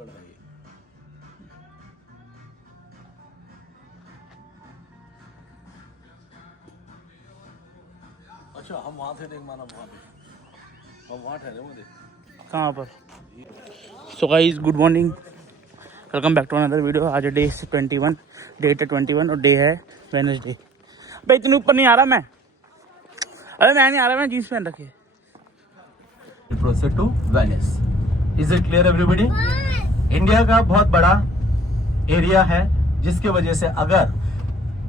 कढ़ाई। अच्छा हम वहाँ थे, नहीं माना वहाँ पे, हम वहाँ ठहरे हुए थे। कहाँ पर? So guys good morning, welcome back to another video. आज डे 21, डेट है 21 और डे है वेडनेसडे। भाई इतने ऊपर नहीं आ रहा मैं, अरे मैं नहीं आ रहा, मैं जीन्स पहन रखी है। Proceed to Venice. Is it clear everybody? India का बहुत बड़ा एरिया है, जिसकी वजह से अगर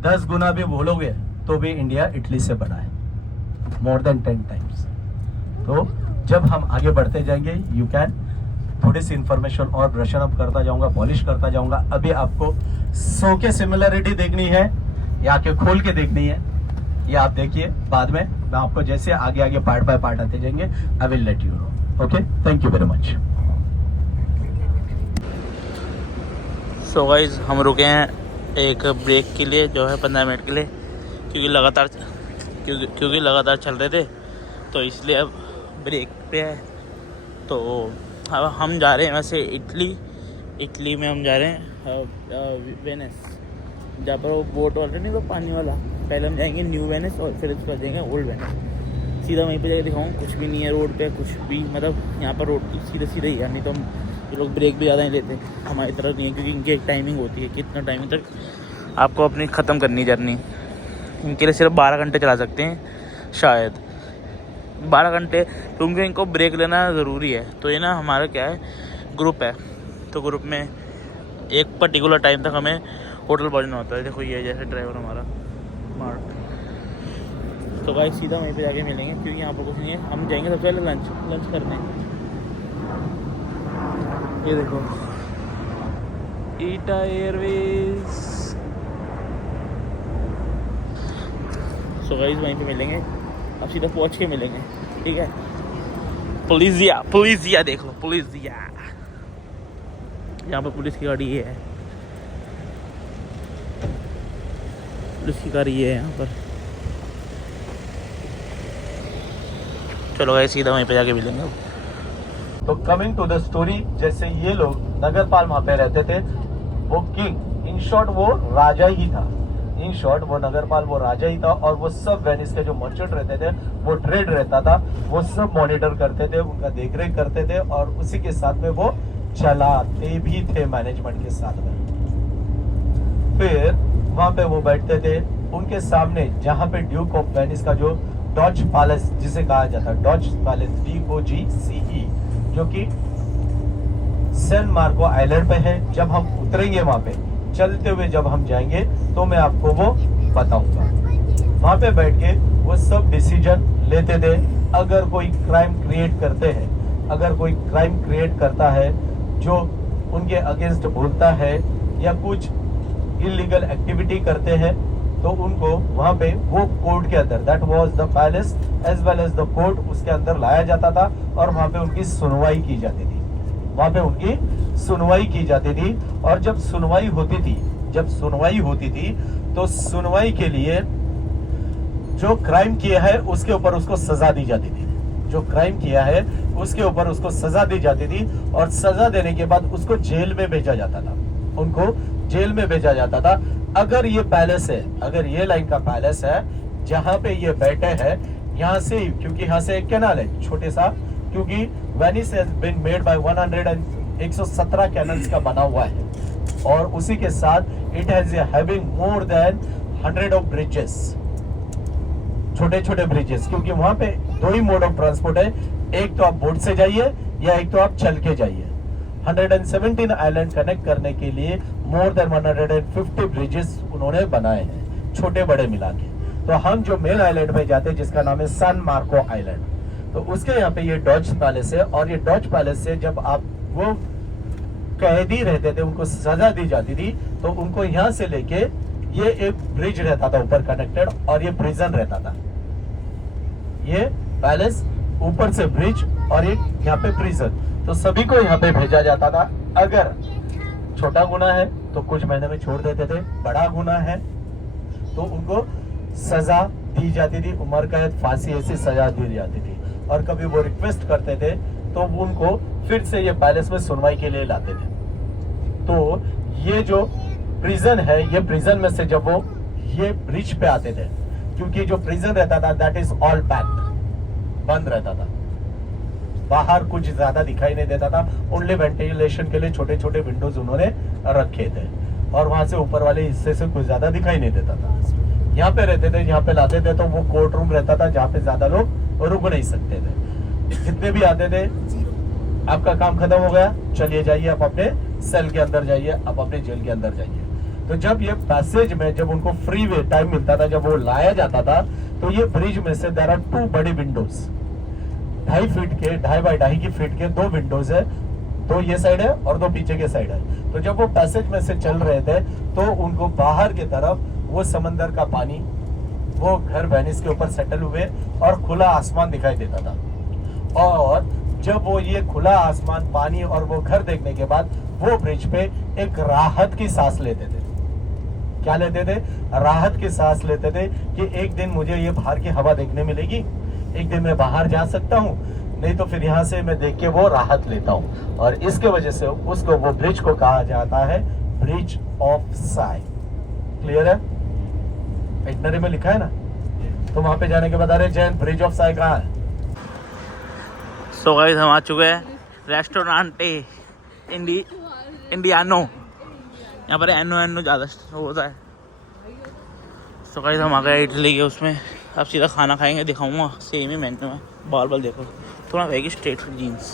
10 गुना भी बोलोगे तो भी इंडिया इटली से बड़ा है, मोर देन 10 टाइम्स। तो जब हम आगे बढ़ते जाएंगे, यू कैन थोड़ी सी इंफॉर्मेशन और ब्रशन अप करता जाऊंगा, पॉलिश करता जाऊंगा। अभी आपको 100 के सिमिलरिटी देखनी है या आंखें खोल के देखनी है, ये आप देखिए। बाद में मैं आपको जैसे आगे आगे पार्ट बाय पार्ट आते जाएंगे, I will let you know. Okay, thank you very much. So guys हम रुके हैं एक ब्रेक के लिए, जो है 15 मिनट के लिए, क्योंकि लगातार चल रहे थे, तो इसलिए अब ब्रेक पे है। तो अब हम जा रहे हैं वैसे इटली में हम जा रहे हैं वेनिस, जहाँ पर वो बोट वाला नहीं, वो पानी वाला। पहले हम जाएंगे न्यू वेनिस और फिर उसके बाद जाएंगे ओल्ड वेनिस। सीधा वहीं पे जाके दिखाऊँ, कुछ भी नहीं है रोड पे, कुछ भी मतलब यहाँ पर रोड सीधे ही है। नहीं तो हम ये लोग ब्रेक भी ज़्यादा नहीं लेते, हमारी तरफ नहीं है, क्योंकि इनकी एक टाइमिंग होती है कि इतना टाइमिंग तक आपको अपनी ख़त्म करनी जर्नी। इनके लिए सिर्फ 12 घंटे चला सकते हैं शायद, 12 घंटे, क्योंकि इनको ब्रेक लेना ज़रूरी है। तो ये ना हमारा क्या है, ग्रुप है, तो ग्रुप में एक पर्टिकुलर टाइम तक हमें होटल पहुंचना होता है। देखो ये जैसे ड्राइवर हमारा मार्ट। तो भाई सीधा वहीं पे जाके मिलेंगे, क्योंकि यहाँ पर कुछ नहीं है। हम जाएंगे सबसे पहले लंच करने। ये देखो ईटा एयरवेज। सो गाइस वहीं पे मिलेंगे, अब सीधा पहुँच के मिलेंगे, ठीक है। पुलिसिया देख लो, पुलिसिया। यहाँ पर पुलिस की गाड़ी ये है, पुलिस की गाड़ी ये है यहाँ पर। चलो भाई सीधा वहीं पे जाके मिलेंगे। तो कमिंग टू द स्टोरी, जैसे ये लोग नगरपाल वहां पे रहते थे, वो किंग, इन शॉर्ट वो राजा ही था। इन शॉर्ट वो नगरपाल वो राजा ही था, और वो सब वेनिस के जो मर्चेंट रहते थे, वो ट्रेड रहता था, वो सब मॉनिटर करते थे, उनका देखरेख करते थे, और उसी के साथ में वो चलाते भी थे मैनेजमेंट के साथ में। फिर वहां पे वो बैठते थे, उनके सामने जहां पे ड्यूक ऑफ वेनिस का जो डॉज पैलेस जिसे कहा जाता है, डॉज पैलेस DOGCE, जो कि सैन मार्को आइलैंड पे है। जब हम उतरेंगे वहां पे, चलते हुए जब हम जाएंगे, तो मैं आपको वो बताऊंगा। वहां पे बैठ के वो सब डिसीजन लेते थे। अगर कोई क्राइम क्रिएट करते हैं, अगर कोई क्राइम क्रिएट करता है जो उनके अगेंस्ट बोलता है, या कुछ इलीगल एक्टिविटी करते हैं, तो उनको वहां पे वो कोर्ट के अंदर, that was the palace as well as the court, उसके अंदर लाया जाता था, और वहां पे उनकी सुनवाई की जाती थी। वहां पे उनकी सुनवाई की जाती थी, और जब सुनवाई होती थी, तो सुनवाई के लिए जो क्राइम किया है उसके ऊपर उसको सजा दी जाती थी। जो क्राइम किया है उसके ऊपर उसको सजा दी जाती थी, और सजा देने के बाद उसको जेल में भेजा जाता था, उनको जेल में भेजा जाता था। अगर ये पैलेस है, अगर ये लाइन का पैलेस है जहां पे ये बैठे हैं, यहाँ से, क्योंकि यहाँ से एक कैनाल है छोटे सा, क्योंकि Venice has been made by 117 canals का बना हुआ है, और उसी के साथ it has having more than 100 of bridges, छोटे छोटे ब्रिजेस, क्योंकि वहां पे 2 ही मोड ऑफ ट्रांसपोर्ट है, एक तो आप बोट से जाइए या एक तो आप चल के जाइए। 117 आइलैंड कनेक्ट करने के लिए मोर देन 150 ब्रिजेस उन्होंने बनाए हैं, छोटे बड़े मिला के। तो हम जो मेन आइलैंड में जाते हैं, जिसका नाम है सैन मार्को आइलैंड, तो उसके यहाँ पे ये डॉज पैलेस है, और ये डॉज पैलेस से जब आप वो कैदी रहते थे, उनको सजा दी जाती थी, तो उनको यहाँ से लेके ये एक ब्रिज रहता था ऊपर कनेक्टेड, और ये प्रिजन रहता था। ये पैलेस, ऊपर से ब्रिज, और एक यहाँ पे प्रिजन। तो सभी को यहाँ पे भेजा जाता था। अगर छोटा गुना है तो कुछ महीने में छोड़ देते थे, बड़ा गुना है तो उनको सजा दी जाती थी, उम्र कैद, फांसी, ऐसी सजा दी जाती थी। और कभी वो रिक्वेस्ट करते थे तो उनको फिर से ये पैलेस में सुनवाई के लिए लाते थे। तो ये जो प्रिजन है, ये प्रिजन में से जब वो ये ब्रिज पे आते थे, क्योंकि जो प्रिजन रहता था दैट इज ऑल पैक्ड, बंद रहता था, बाहर कुछ ज्यादा दिखाई नहीं देता था, ओनली वेंटिलेशन के लिए छोटे छोटे विंडोज उन्होंने रखे थे, और वहां से ऊपर वाले हिस्से से कुछ ज्यादा दिखाई नहीं देता था। यहाँ पे रहते थे, यहाँ पे लाते थे, तो वो कोर्ट रूम रहता था जहाँ पे ज्यादा लोग रुक नहीं सकते थे। जितने भी आते थे, आपका काम खत्म हो गया, चलिए जाइए, आप अपने सेल के अंदर जाइए, आप अपने जेल के अंदर जाइए। तो जब ये पैसेज में जब उनको फ्री वे टाइम मिलता था, जब वो लाया जाता था, तो ये ब्रिज में से देयर आर 2 बड़ी विंडोज, 2.5 फीट के, 2.5 बाई 2.5 की फीट के 2 विंडोज है, 2 ये साइड है और 2 पीछे के साइड है। तो जब वो पैसेज में से चल रहे थे, तो उनको बाहर की तरफ वो समंदर का पानी, वो घर वेनिस के ऊपर सेटल हुए और खुला आसमान दिखाई देता था। और जब वो ये खुला आसमान, पानी और वो घर देखने के बाद वो ब्रिज पे एक राहत की सांस लेते थे। क्या लेते थे? राहत की सांस लेते थे कि एक दिन मुझे ये बाहर की हवा देखने मिलेगी, एक दिन मैं बाहर जा सकता हूँ, नहीं तो फिर यहाँ से मैं देख के वो राहत लेता हूँ। और इसके वजह से उसको, वो ब्रिज को कहा जाता है ब्रिज ऑफ साई। क्लियर है? इटनरी में लिखा है ना, तो वहां पे जाने के बाद, अरे जैन ब्रिज ऑफ साई कहाँ है? सो गाइस हम आ चुके हैं रेस्टोरेंट इंडियानो। यहाँ पर एनो ज़्यादा होता है। सो गाइस हम आ गए इटली के उसमें, अब सीधा खाना खाएंगे, दिखाऊंगा सेम ही मेन्यू में। बाल देखो, थोड़ा वेगी स्ट्रेट फिट जीन्स।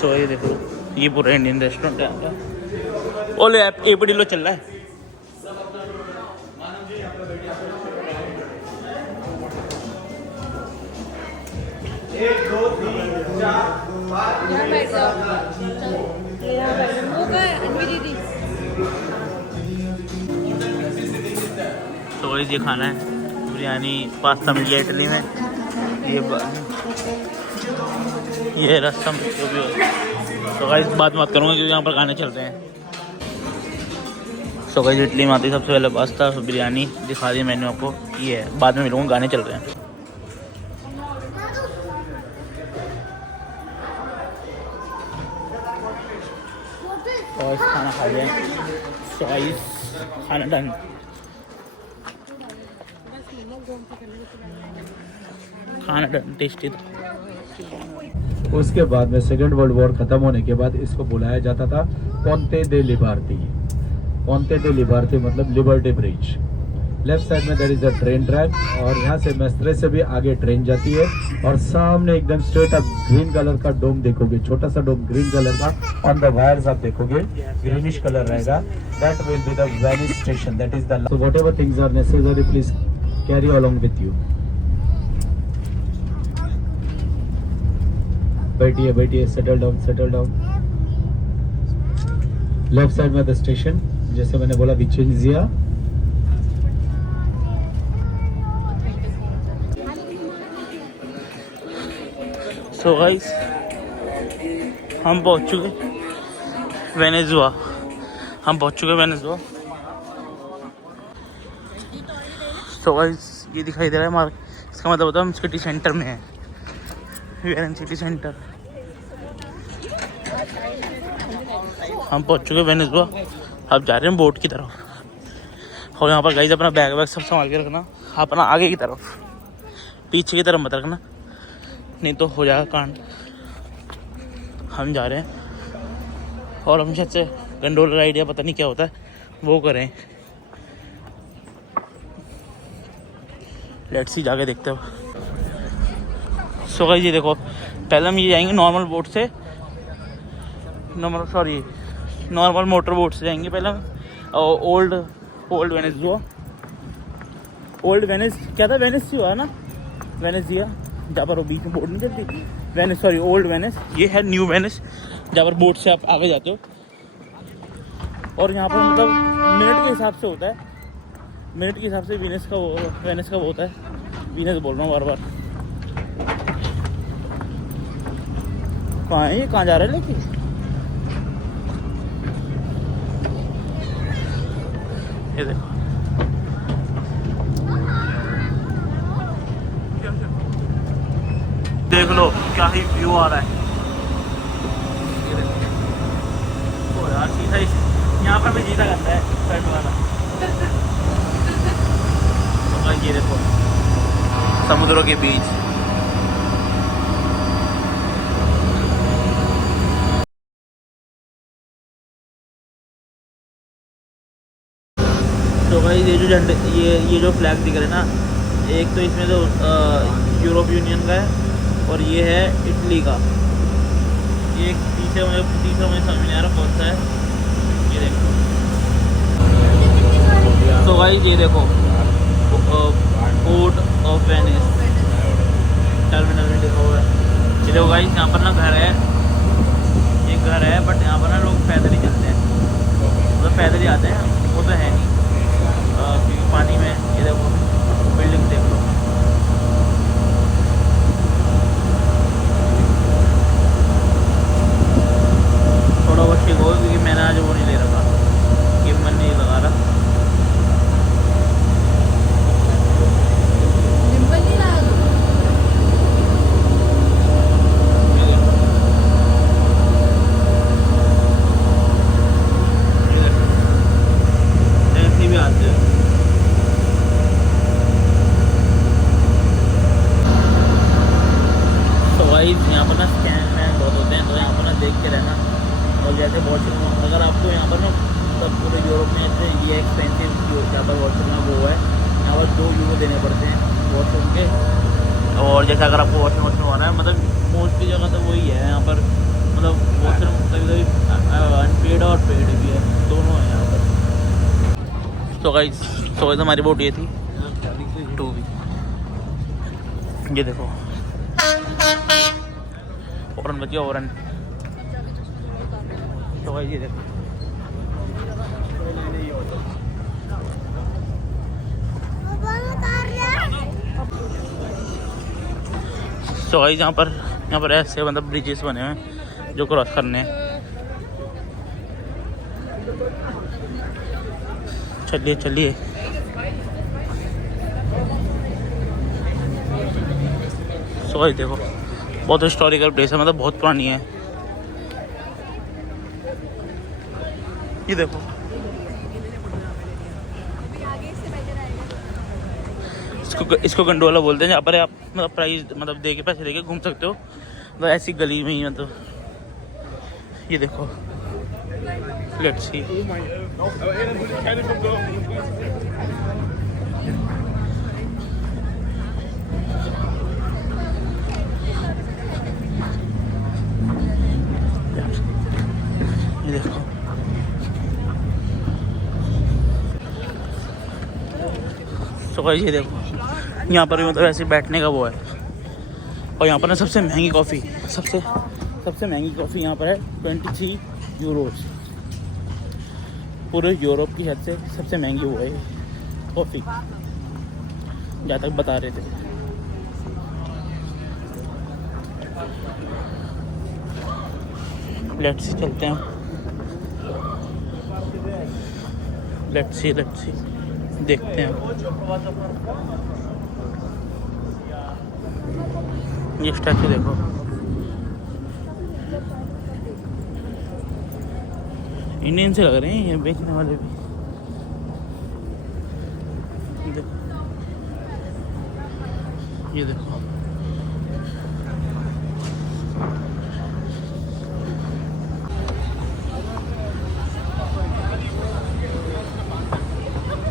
सो ये देखो, ये पूरा इंडियन रेस्टोरेंट है यहाँ का। ओले एपीडी लो चल रहा है। तो ये खाना है, बिरयानी, पास्ता मिल गया इटली में, ये रसम जो भी हो। तो गाइस बात मत करूँगा क्योंकि यहाँ पर गाने चल रहे हैं। तो गाइस इटली में आती सबसे पहले पास्ता, बिरयानी दिखा दी मैंने आपको, ये है, बाद में मिलूँगा, गाने चल रहे हैं। और खाना खा लिया, तो गाइस खाना डन। खाना डन, टेस्टी था। उसके बाद में सेकेंड वर्ल्ड वॉर खत्म होने के बाद इसको बुलाया जाता था Ponte de Liberty. Ponte de Liberty मतलब लिबर्टी ब्रिज। लेफ्ट साइड में there is a train track, और यहाँ से मेस्त्रे से भी आगे ट्रेन जाती है, और सामने एकदम स्ट्रेट आप ग्रीन कलर का डोम देखोगे, छोटा सा डोम ग्रीन कलर का, ऑन द वायर्स आप देखोगे ग्रीनिश कलर रहेगा, that will be the Venice station, that is the. So whatever things are necessary please carry along with you. बैठिए बैठिए, settle down settle down. Left side में the station, जैसे मैंने बोला विचेंजिया। So guys हम पहुंच चुके वेनेजुआ, सो गाइस ये दिखाई दे रहा है मार्क, इसका मतलब होता है हम सिटी सेंटर में हैं, वेनेस सिटी सेंटर। हम पहुंच चुके वेनेजुआ, अब जा रहे हैं बोट की तरफ। और यहाँ पर गाइस अपना बैग सब संभाल के रखना, अपना आगे की तरफ, पीछे की तरफ मत रखना, नहीं तो हो जाएगा कांड। हम जा रहे हैं और हम शायद से गंडोला राइड या पता नहीं क्या होता है वो करें। लेट्स सी, जाके देखते हो। सो गाइस ये देखो, पहले हम ये जाएंगे नॉर्मल बोट से, नॉर्मल मोटर बोट से जाएंगे पहले हम। ओल्ड वेनिस क्या था, वेनिस हुआ ना, वेनेजिया, जहाँ पर वो बीच में बोट नहीं चलती, वेनिस, सॉरी ओल्ड वेनिस। ये है न्यू वेनिस, जहाँ पर बोट से आप आगे जाते हो। और यहाँ पर मतलब मिनट के हिसाब से होता है, मिनट के हिसाब से वेनिस का वो होता है। वीनस बोल रहा हूँ बार बार। कहाँ है ये, कहाँ जा रहे हैं लेकिन? ये देखो, देख लो क्या ही व्यू आ रहा है। यार सीधा यहाँ पर भी सीधा करता है फ्रंट वाला। तो ये देखो समुद्रों के बीच। तो भाई ये जो झंडे ये जो फ्लैग दिख रहे हैं ना, एक तो इसमें तो यूरोप यूनियन का है और ये है इटली का। ये तीसरा मुझे समझ नहीं आ रहा कौन सा है। ये देखो तो भाई ये देखो पोर्ट ऑफ वेनिस टर्मिनल में लिखा हुआ है। ये देखो भाई यहाँ पर ना घर है, ये घर है बट यहाँ पर ना लोग पैदल ही चलते हैं, मतलब पैदल ही आते हैं, वो तो है नहीं क्योंकि पानी में। ये देखो बिल्डिंग देख लो। थोड़ा बहुत ठीक होगा क्योंकि मैंने आज वो नहीं ले रखा, कि मन नहीं लगा रहा। ऐसे भी आते हैं। तो भाई यहाँ पर ना स्कैन मैन बहुत होते हैं, तो यहाँ पर ना देख के रहना। और जैसे वॉशरूम अगर आपको यहाँ पर ना मतलब पूरे यूरोप में ऐसे ये एक्सपेंसिव जहाँ पर वॉशरूम है वो है, यहाँ पर 2 यूरो देने पड़ते हैं वॉशरूम के। और जैसे अगर आपको वॉशरूम होना है, मतलब मोस्टली जगह तो वही है यहाँ पर, मतलब वॉशरूम कभी कभी अनपेड और पेड भी है, दोनों है यहाँ पर। तो गाइस हमारी बोट ये थी 2B। ये देखो औरन बचिया औरन। तो भाई ये देखो तो भाई यहाँ पर ऐसे मतलब ब्रिजेस बने हुए हैं जो क्रॉस करने हैं। चलिए सो भाई देखो बहुत हिस्टोरिकल प्लेस है, मतलब बहुत पुरानी है। ये देखो इसको गंडोला बोलते हैं, जहाँ पर आप मतलब प्राइस मतलब दे के पैसे दे के घूम सकते हो, तो ऐसी गली में ही मतलब। ये देखो लेट्स सी। ये देखो तो भाई ये देखो यहाँ पर भी मतलब ऐसे बैठने का वो है। और यहाँ पर ना सबसे महंगी कॉफ़ी सबसे महंगी कॉफ़ी यहाँ पर है 23 यूरोज। पूरे यूरोप की हद से सबसे महंगी वो है कॉफ़ी, जहाँ तक बता रहे थे। लेट्स सी चलते हैं, लेट्स सी देखते हैं। ये स्टैचू देखो, इंडियन से लग रहे हैं ये बेचने वाले भी। देखो ये देखो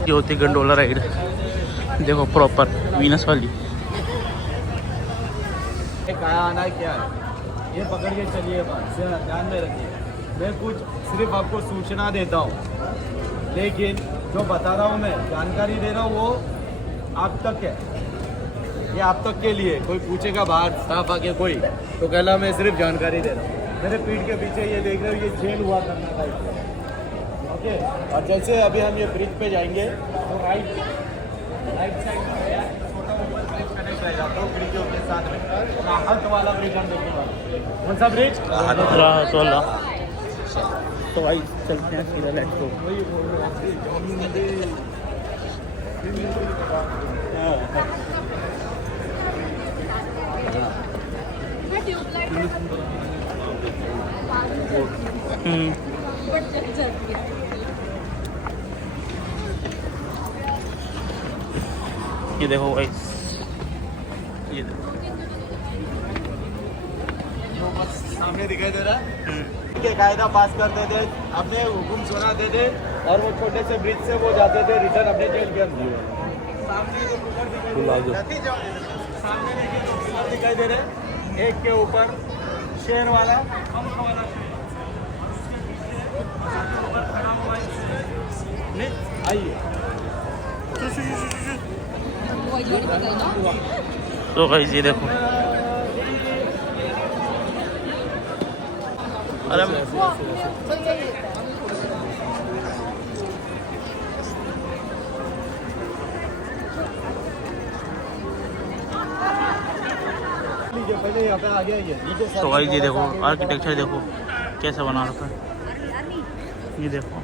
ये होती गंडोला राइड। देखो प्रॉपर वीनस वाली। कहाँ आना है क्या है ये पकड़ के चलिए, ध्यान में रखिए। मैं कुछ सिर्फ आपको सूचना देता हूँ, लेकिन जो बता रहा हूँ मैं जानकारी दे रहा हूँ वो आप तक है, ये आप तक के लिए। कोई पूछेगा बाहर स्टाफ आके कोई तो कहला मैं सिर्फ जानकारी दे रहा हूँ। मेरे पीठ के पीछे ये देख रहे हो, ये जेल हुआ करना था इसमें। ओके, और जैसे अभी हम ये ब्रिज पे जाएंगे तो राइट साइड में कनेक्ट रहेगा दो ब्रिजों के साथ में। राहत वाला ब्रिज हम देखने वाले। कौन सा ब्रिज? राहत वाला। तो भाई चलते हैं सीधा, लेट्स गो। ये देखो गाइस, ये देखो सामने दिखाई दे रहा है के कायदा पास करते थे, अपने हुकुम सुनाते थे और वो छोटे से ब्रिज से वो जाते थे रिटर्न अपने जेल के अंदर। सामने देखिए दो पिलर दिखाई दे रहे, एक के ऊपर शेर वाला आइए। तो गाइस ये देखो, अरे पहले यहाँ पे आ गया ये नीचे। तो गाइस ये देखो आर्किटेक्चर देखो कैसे बना रखा है, ये देखो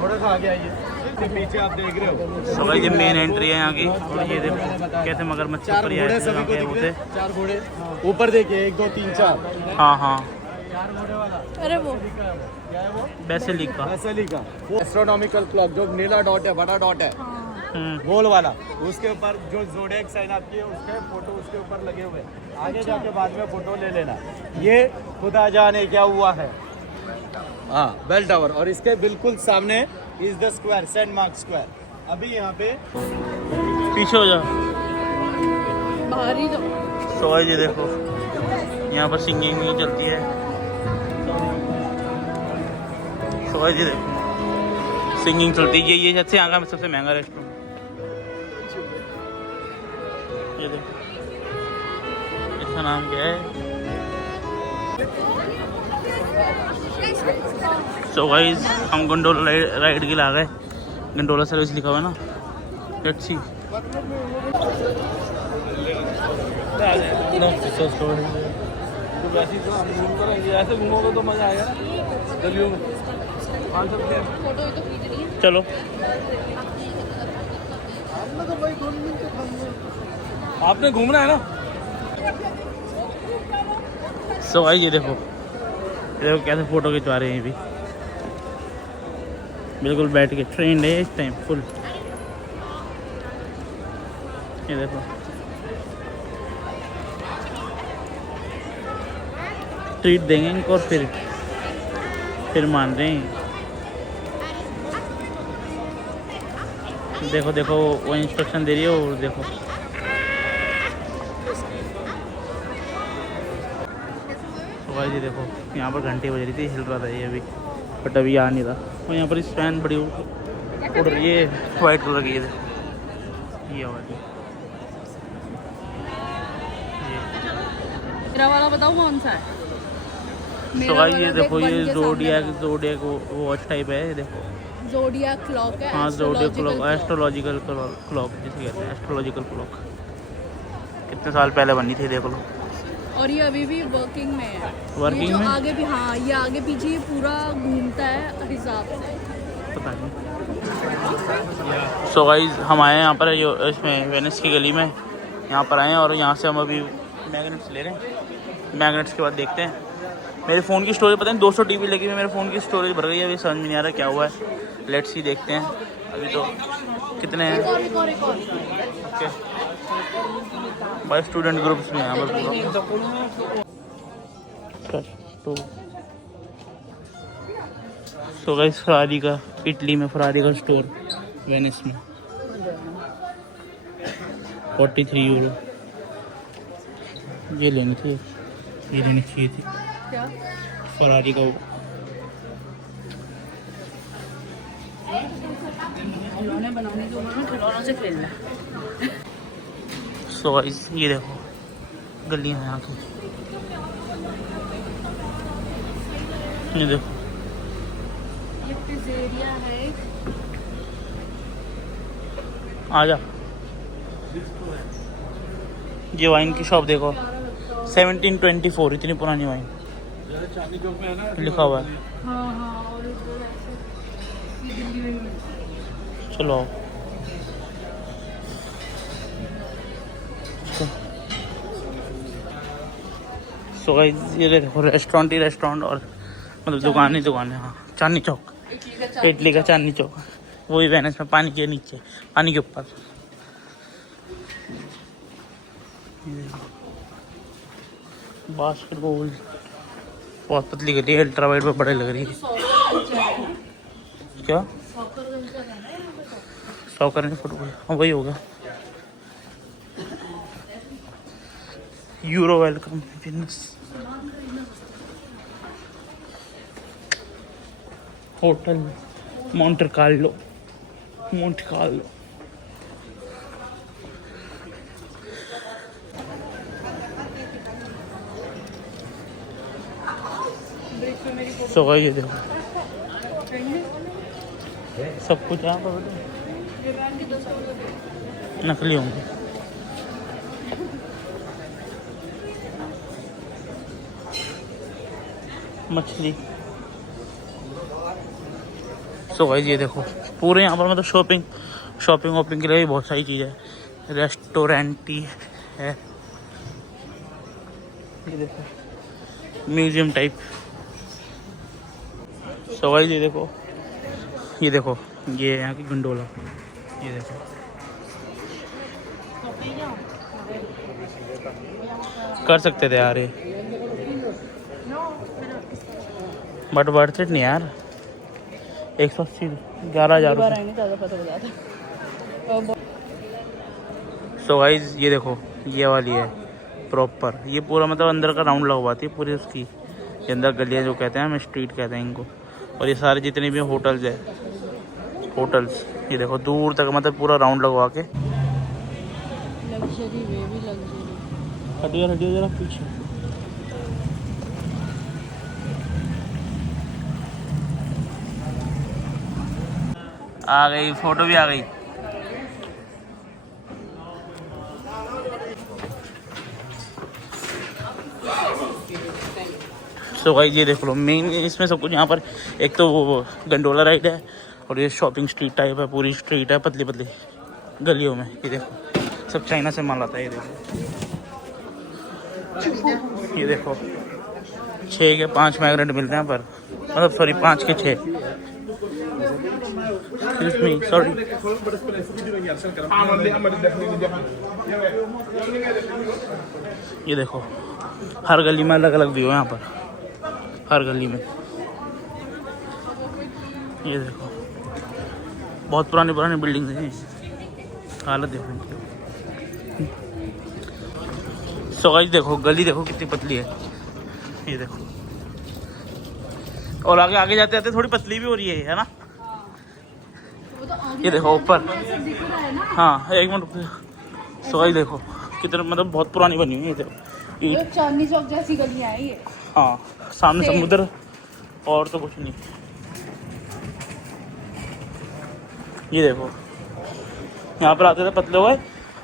थोड़ा सा आगे आइए, पीछे आप देख रहे हो। तो गाइस ये मेन एंट्री है यहाँ की, और ये देखो कैसे मगरमच्छ चार ऊपर घोड़े सभी को दिख रहे, चार घोड़े ऊपर देखिए, 1 2 3 4। हाँ हाँ, 4 घोड़े वाला। अरे वो क्या है वो? बेसिलिका। बेसिलिका। वो एस्ट्रोनॉमिकल क्लॉक जो नीला डॉट है, बड़ा डॉट है, गोल वाला, उसके ऊपर जो ज़ोडिएक साइन आपकी है उसके फोटो उसके ऊपर लगे हुए। आगे जाके बाद में फोटो ले लेना। ये खुदा जाने क्या हुआ है। हाँ, बेल टावर, और इसके बिल्कुल सामने is the square, Saint Mark square. अभी यहाँ पे पीछे हो जा। बाहर ही जाओ। तो गाइस ये देखो यहाँ पर सिंगिंग भी चलती है। तो गाइस ये देखो सिंगिंग चलती है। ये सबसे यहाँ का सबसे महंगा रेस्टोरेंट। ये देखो इसका नाम क्या है। सो गाइस हम गंडोला राइड के लिए आ गए। गंडोला सर्विस लिखा हुआ है ना, लेट्स सी। ऐसे घूमोगे तो मजा आएगा गलियों में। फोटो ही तो खींच रही है। चलो आपने घूमना है ना। सो गाइस ये देखो कैसे फोटो खिंचवा रहे हैं। ये भी बिल्कुल बैठ के ट्रेंड है इस टाइम फुल। ये देखो ट्रीट देंगे इनको और फिर मान रहे हैं। देखो देखो वो इंस्ट्रक्शन दे रही है, और देखो तो गाइस ये देखो यहाँ पर घंटी बज रही थी, हिल रहा था ये अभी, बट अभी आ नहीं रहा। और यहाँ पर इस फैन बड़ी उड़ रही है वाइट कलर की। ये देखो ये वाली, मेरा वाला बताओ कौन सा है। तो गाइस ये देखो ये ज़ोडिएक वॉच टाइप है। ये देखो ज़ोडिएक क्लॉक है। हाँ ज़ोडिएक क्लॉक, एस्ट्रोलॉजिकल क्लॉक जिसे कहते हैं, एस्ट्रोलॉजिकल क्लॉक। कितने साल पहले बनी थी देख लो। और ये अभी भी वर्किंग में है। वर्किंग ये जो में? आगे भी, हाँ ये आगे पीछे ये पूरा घूमता है हिसाब से। पता नहीं। सो गाइस हम आए हैं यहाँ पर जो इसमें वेनिस की गली में, यहाँ पर आए हैं और यहाँ से हम अभी मैग्नेट्स ले रहे हैं। मैग्नेट्स के बाद देखते हैं। मेरे फ़ोन की स्टोरेज पता नहीं 200 TB लगी हुई, मेरे फ़ोन की स्टोरेज भर गई है। अभी समझ में नहीं आ रहा क्या हुआ है। लेट्स सी देखते हैं। अभी तो कितने हैं बाय स्टूडेंट ग्रुप्स में यहाँ पर पूरा। सो गाइस फरारी का, इटली में फरारी का स्टोर वेनिस में 43 यूरो। ये लेनी थी, ये लेनी चाहिए थी क्या? फरारी का। खिलौने बनाने जो खिलौनों से खेलना है। सो गाइस ये देखो गलियाँ हैं यहाँ की। ये देखो ये पिज़्ज़ेरिया है। आ जा। ये वाइन की शॉप देखो 1724, इतनी पुरानी वाइन लिखा हुआ है। हाँ हाँ, और ये दिल्ली में भी। चलो सो सो गाइस ये देखो रेस्टोरेंट ही रेस्टोरेंट और मतलब दुकान ही दुकान है। हाँ, चांदनी चौक, इटली का चांदनी चौक, वही वेनिस में पानी के नीचे, पानी के ऊपर। बास्केटबॉल बहुत पतली गली है, अल्ट्रा वाइड में बड़े लग रही है। क्या सॉकर नहीं, फुटबॉल, हाँ वही होगा। Euro welcome fitness hotel Monte Carlo. So guys ये देखो सब कुछ यहाँ पर नकली होंगे। मछली। सो गाइस ये देखो पूरे यहाँ पर मतलब शॉपिंग वॉपिंग के लिए भी बहुत सारी चीज़ है। रेस्टोरेंट ही है, ये देखो म्यूजियम टाइप। सो गाइस ये देखो ये यहाँ की गंडोला, ये देखो कर सकते थे यार ये, बट वर्थ इट नहीं यार। 180 11,000 रुपये। सो गाइस ये देखो ये वाली है प्रॉपर, ये पूरा मतलब अंदर का राउंड लगवाती है पूरी उसकी, ये अंदर गलियाँ जो कहते हैं हम स्ट्रीट कहते हैं इनको। और ये सारे जितने भी होटल्स है, होटल्स ये देखो दूर तक मतलब पूरा राउंड लगवा के। लग्जरी वे भी लग्जरी। हटिया जरा पीछे। आ गई फोटो भी आ गई। सो गाइस ये देख लो मेन इसमें सब कुछ यहाँ पर, एक तो वो गंडोला राइड है और ये शॉपिंग स्ट्रीट टाइप है, पूरी स्ट्रीट है पतली पतली गलियों में। ये देखो सब चाइना से माल आता है। ये देखो 6 के 5 मैग्नेट मिलते हैं पर, मतलब सॉरी 5 के 6। सॉरी ये देखो हर गली में अलग अलग व्यू है यहाँ पर, हर गली में। ये देखो बहुत पुरानी बिल्डिंग है, हालत देखो इनकी। सो गाइस देखो गली देखो कितनी पतली है, ये देखो। और आगे जाते जाते थोड़ी पतली भी हो रही है ना। ये देखो ऊपर, हाँ एक मिनट। सो गाइस देखो कितना मतलब बहुत पुरानी बनी हुई है। ये चांदनी चौक जैसी गलियां हैं ये। हाँ सामने समुद्र और तो कुछ नहीं। ये देखो यहाँ पर आते थे पतले हुए,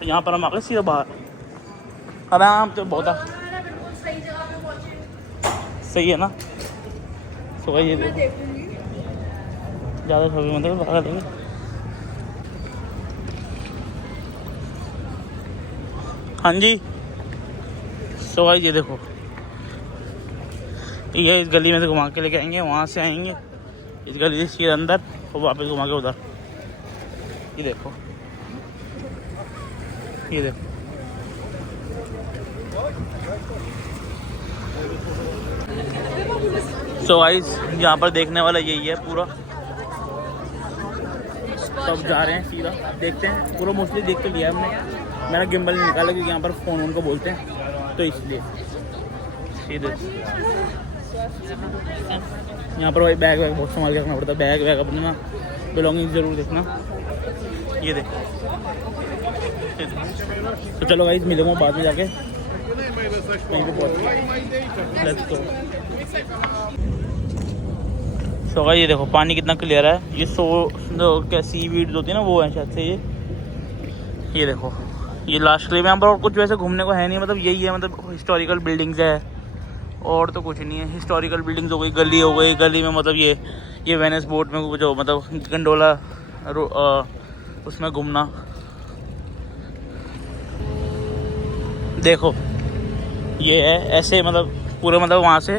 यहाँ पर हम आ गए सीधा बाहर आराम से। बहुत सही है ना। सो भाई ये देखो ज़्यादा छवि मतलब बाहर लेंगे। हाँ जी। सो भाई ये देखो ये इस गली में से घुमा के लेके आएंगे, वहाँ से आएंगे इस गली से सीधे अंदर और वापस घुमा के उधर। ये देखो सो गाइस यहाँ पर देखने वाला यही है पूरा। सब जा रहे हैं सीधा, देखते हैं पूरा मोस्टली देख के लिया हमने। मैंने गिम्बल नहीं निकाला क्योंकि यहाँ पर फ़ोन उनको बोलते हैं तो इसलिए। सीधे यहाँ पर भाई बैग बहुत संभाल के रखना पड़ता है, बैग अपने ना बिलोंगिंग ज़रूर देखना। ये देखो तो चलो गाइस मिलेंगे बाद में जाके कहीं पे पहुँच। Let's go. सो गाइस ये देखो पानी कितना क्लियर है। ये क्या सी वीड्स होती है ना वो है शायद से ये देखो ये लास्ट क्लिप। यहाँ पर और कुछ वैसे घूमने को है नहीं, मतलब यही है, मतलब हिस्टोरिकल बिल्डिंग्स है और तो कुछ नहीं है। हिस्टोरिकल बिल्डिंग्स हो गई, गली हो गई, गली में मतलब ये वेनिस बोट में जो मतलब गंडोला उसमें घूमना। देखो ये है ऐसे मतलब पूरे मतलब वहाँ से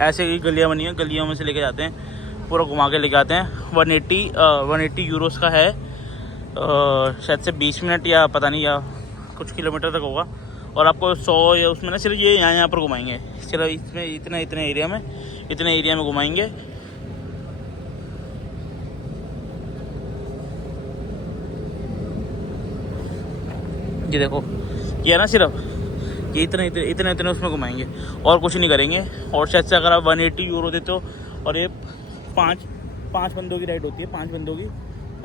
ऐसे ही गलियाँ बनी हैं, गलियों में से लेके जाते हैं, पूरा घुमा के लेके आते हैं। 180 यूरोस का है, शायद से 20 मिनट या पता नहीं, या कुछ किलोमीटर तक होगा। और आपको 100 या उसमें ना सिर्फ ये यहाँ पर घुमाएंगे, सिर्फ इसमें इतने एरिया में घुमाएंगे। ये देखो, ये ना सिर्फ ये इतने उसमें घुमाएंगे और कुछ नहीं करेंगे। और शायद से अगर आप 180 यूरो देते हो, और ये पाँच बंदों की राइड होती है, 5 बंदों की,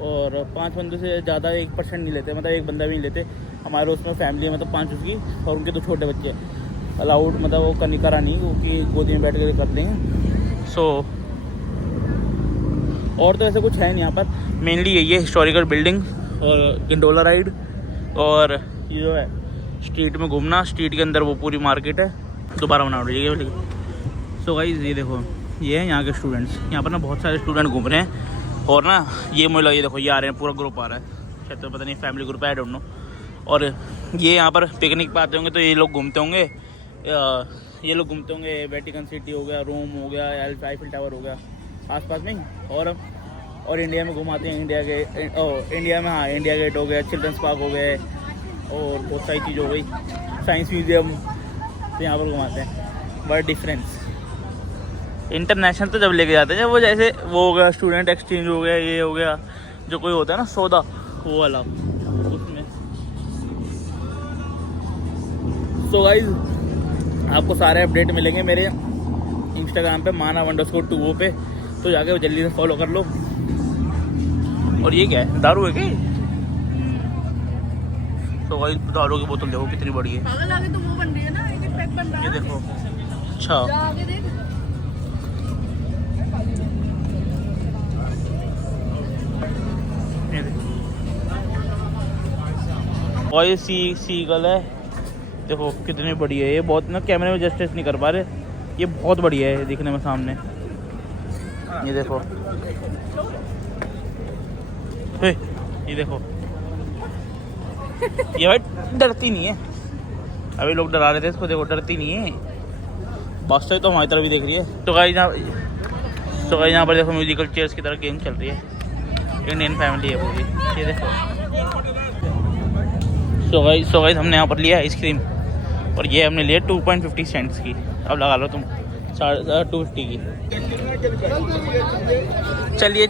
और 5 बंदों से ज़्यादा 1% नहीं लेते, मतलब एक बंदा भी नहीं लेते। हमारे उसमें फैमिली है मतलब 5 उसकी, और उनके तो छोटे बच्चे हैं, अलाउड मतलब वो करा नहीं, क्योंकि गोदी में बैठ कर करते हैं। सो और तो ऐसा कुछ है नहीं यहाँ पर, मेनली यही है, हिस्टोरिकल बिल्डिंग और गंडोला राइड, और ये जो है स्ट्रीट में घूमना, स्ट्रीट के अंदर वो पूरी मार्केट है। दोबारा बना उठिए बोलिए। सो गाइस ये देखो, ये है यहाँ के स्टूडेंट्स, यहाँ पर ना बहुत सारे स्टूडेंट घूम रहे हैं। और ना ये मुझे ये देखो, ये आ रहे हैं, पूरा ग्रुप आ रहा है, शायद तो पता नहीं फैमिली ग्रुप है, आई डोंट नो। और ये यहाँ पर पिकनिक पे आते होंगे, तो ये लोग घूमते होंगे, वेटिकन सिटी हो गया, रोम हो गया, आईफिल टावर हो गया, आसपास में ही। और इंडिया में घुमाते हैं, इंडिया गेट हो गया, चिल्ड्रंस पार्क हो गए, और बहुत सारी चीज़ हो गई, साइंस म्यूजियम, तो यहाँ पर घुमाते हैं। बड़ा डिफरेंस इंटरनेशनल तो जब लेके जाते हैं, वो जैसे वो हो गया स्टूडेंट एक्सचेंज हो गया, ये हो गया, जो कोई होता है ना सौदा, वो वाला उसमें। सो गाइस आपको सारे अपडेट मिलेंगे मेरे इंस्टाग्राम पे, Manav_2O पे, तो जाके जल्दी से फॉलो कर लो। और ये क्या है, दारू है क्या? तो गाइस दारू की बोतल देखो कितनी बड़ी है, पागल, आगे तो वो बन रही है ना, एक पैक बन रहा है, ये देखो। अच्छा आगे देख, और ये सीगल है, देखो कितनी बड़ी है ये, बहुत ना कैमरे में जस्टिस नहीं कर पा रहे, ये बहुत बढ़िया है दिखने में सामने। ये देखो, ये देखो, ये भाई डरती नहीं है, अभी लोग डरा रहे थे इसको, देखो डरती नहीं है, बादशाह तो हमारी तरफ भी देख रही है। तो गाइस यहाँ पर देखो म्यूजिकल चेयर्स की तरह गेम चल रही है, इंडियन फैमिली है पूरी, ये देखो। सो गाइस हमने यहाँ पर लिया आइसक्रीम, और ये हमने लिया 2.50 सेंट्स की, अब लगा लो तुम 250 की। चलिए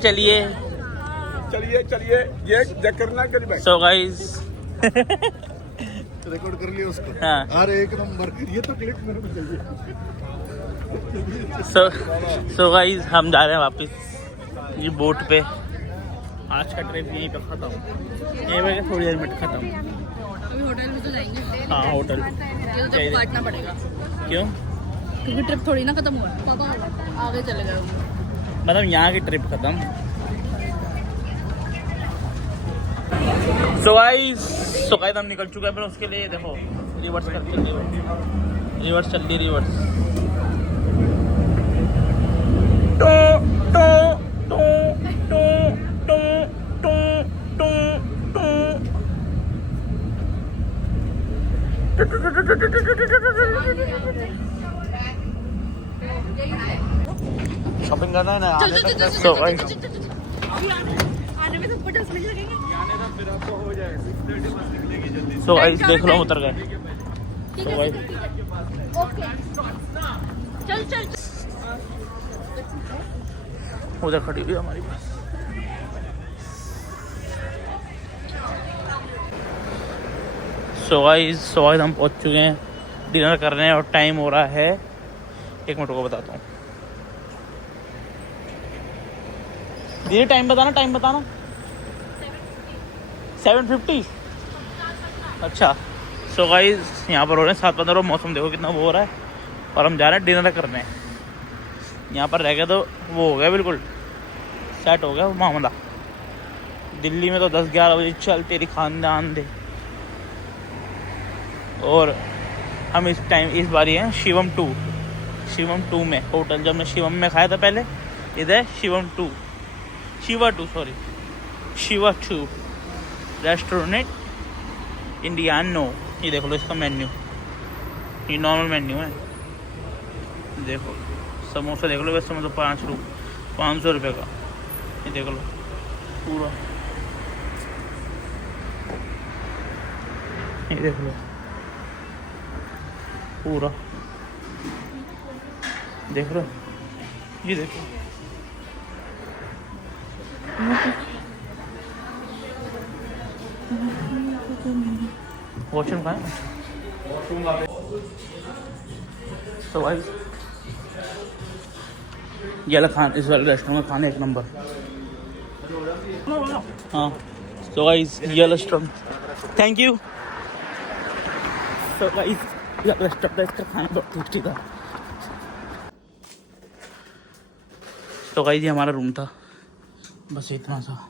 ये चेक करना करी भाई। सो गाइस रिकॉर्ड कर लिया उसको। हाँ, अरे एक नंबर, ये तो क्लिक मेरे को चाहिए। सो गाइस हम जा रहे हैं वापस ये बोट पे। आज का ट्रिप यहीं पे खत्म, यहीं पे थोड़ी देर में खत्म। अभी होटल में तो जाएंगे। हाँ होटल, ये तो काटना पड़ेगा, क्यों? क्योंकि ट्रिप थोड़ी ना खत्म हुआ, पापा आगे चले गए, मतलब यहाँ की ट्रिप खत्म। सो गाइस हम निकल चुके हैं, पर उसके लिए देखो रिवर्स चल रही, रिवर्स। शॉपिंग करना है ना, चल चल चल So, guys. आने में सबको टेस्ट मिल लगेंगे। सो गाइस देख लो हम उतर गए। ठीक So, है guys. ओके, चल चल उधर खड़ी हुई हमारी बस। सो गाइस हम पहुंच चुके हैं डिनर करने, और टाइम हो रहा है, एक मिनट को बताता हूँ। दीदी टाइम बताना 7:50। अच्छा सो गाइस यहाँ पर हो रहे हैं 7:15, और मौसम देखो कितना वो हो रहा है, और हम जा रहे हैं डिनर करने। यहाँ पर रह गए तो वो हो गया, बिल्कुल सेट हो गया मामला। दिल्ली में तो 10-11 बजे चल तेरी खानदान दे। और हम इस बार ही हैं शिवम 2 में होटल, जब हमने शिवम में खाया था पहले, इधर शिवा 2 रेस्टोरेंट इंडियानो। ये देख लो इसका मेन्यू, ये नॉर्मल मेन्यू है, देखो समोसा देख लो, वैसे मतलब 500 रुपये का, ये देख लो पूरा, ये देख लो पूरा, देख लो, ये देखो वॉशरूम कहाँ है? तो भाई ये वाला खाना, इस वाले रेस्टोरेंट में खाना 1 नंबर। हाँ तो गाइस ये वाला रेस्टोरेंट, थैंक यू। तो गाइस ये रेस्टोरेंट, इसका खाना बहुत टेस्टी था। तो गाइस ये हमारा रूम था, बस इतना था।